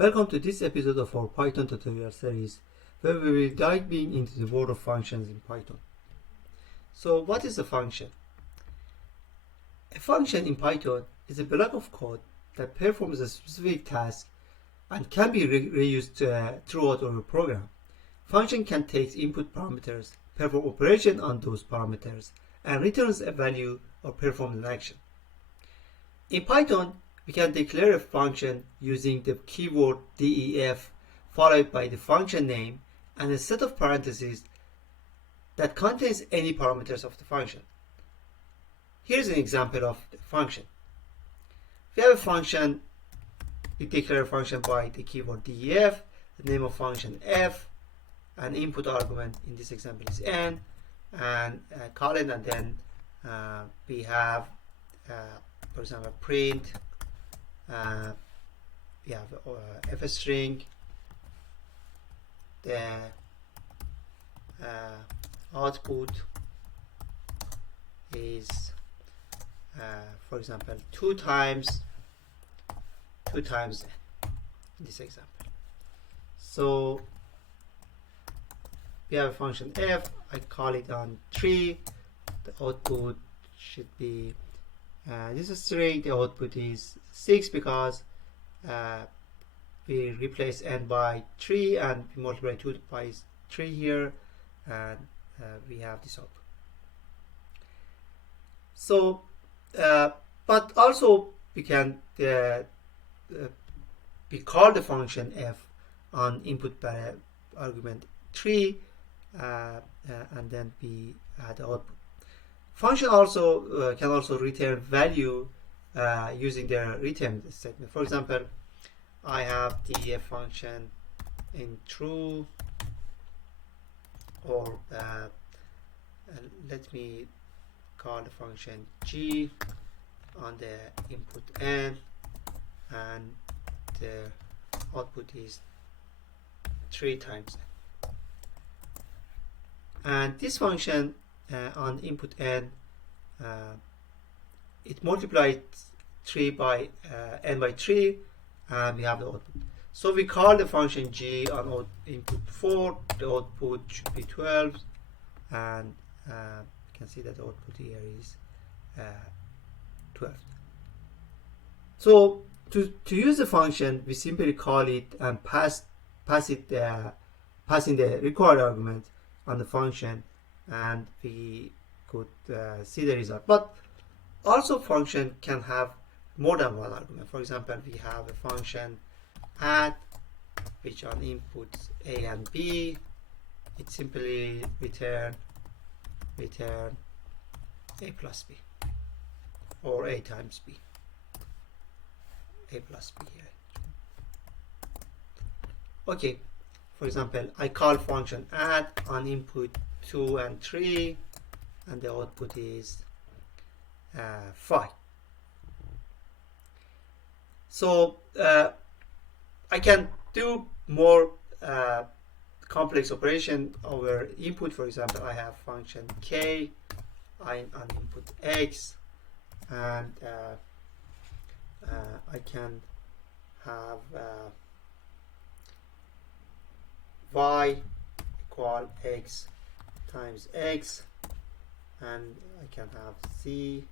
Welcome to this episode of our Python tutorial series, where we will dive into the world of functions in Python. So what is a function? A function in Python is a block of code that performs a specific task and can be reused throughout our program. Function can take input parameters, perform operation on those parameters, and returns a value or perform an action. In Python, we can declare a function using the keyword def followed by the function name and a set of parentheses that contains any parameters of the function. Here's an example of the function. We have a function, we declare a function by the keyword def, the name of function f, an input argument in this example is n, and call it, and then we have, for example, print. We have f string, the output is for example 2 times n in this example. So we have a function f, I call it on 3, the output should be this is string, the output is 6 because we replace n by 3 and we multiply 2 by 3 here, and we have this output. So but also we can we call the function f on input argument 3 and then we add the output. Function also can also return value using the return statement. For example, I have the function in true, or let me call the function g on the input n, and the output is 3 times n. And this function on input n, it multiplies 3 by n by 3, and we have the output. So we call the function g on input 4, the output should be 12, and you can see that the output here is 12. So to use the function, we simply call it and passing the required argument on the function, and we could see the result. But also function can have more than one argument. For example, we have a function add, which on inputs a and b, it simply return a plus b, or a times b, a plus b here. Okay, for example, I call function add on input 2 and 3, and the output is 5. So I can do more complex operation over input. For example, I have function k on input x, and I can have y equal x times x, and I can have z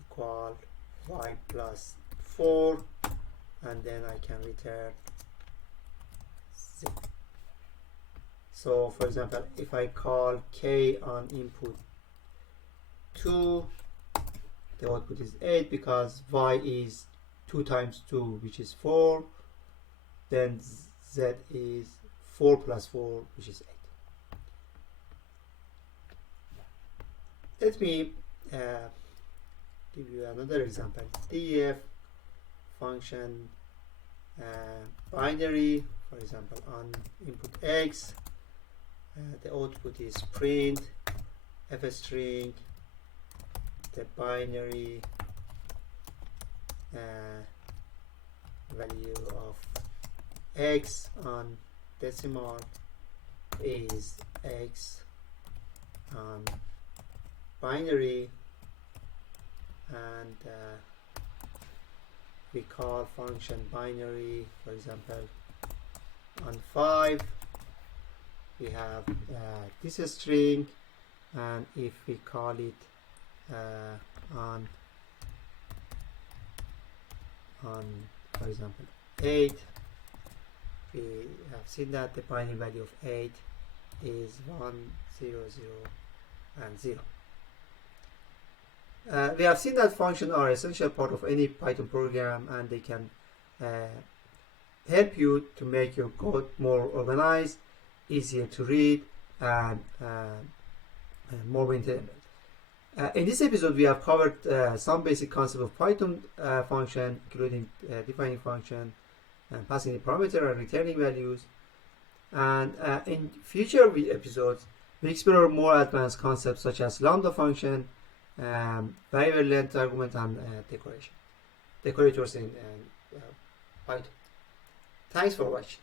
equal y plus 4, and then I can return z. So for example, if I call k on input 2, the output is 8 because y is 2 times 2, which is 4, then z is 4 plus 4, which is 8. Let me give you another example. def function binary, for example, on input x, the output is print f string, the binary value of x on decimal is x on binary, and we call function binary, for example, on 5, we have this string, and if we call it on for example 8, we have seen that the binary value of 8 is 1 0 0 and 0. We have seen that functions are essential part of any Python program, and they can help you to make your code more organized, easier to read, and more maintainable. In this episode, we have covered some basic concepts of Python function, including defining function, and passing the parameter and returning values. And in future episodes, we explore more advanced concepts such as lambda function, variable length argument, and decorators in Python. Thanks for watching.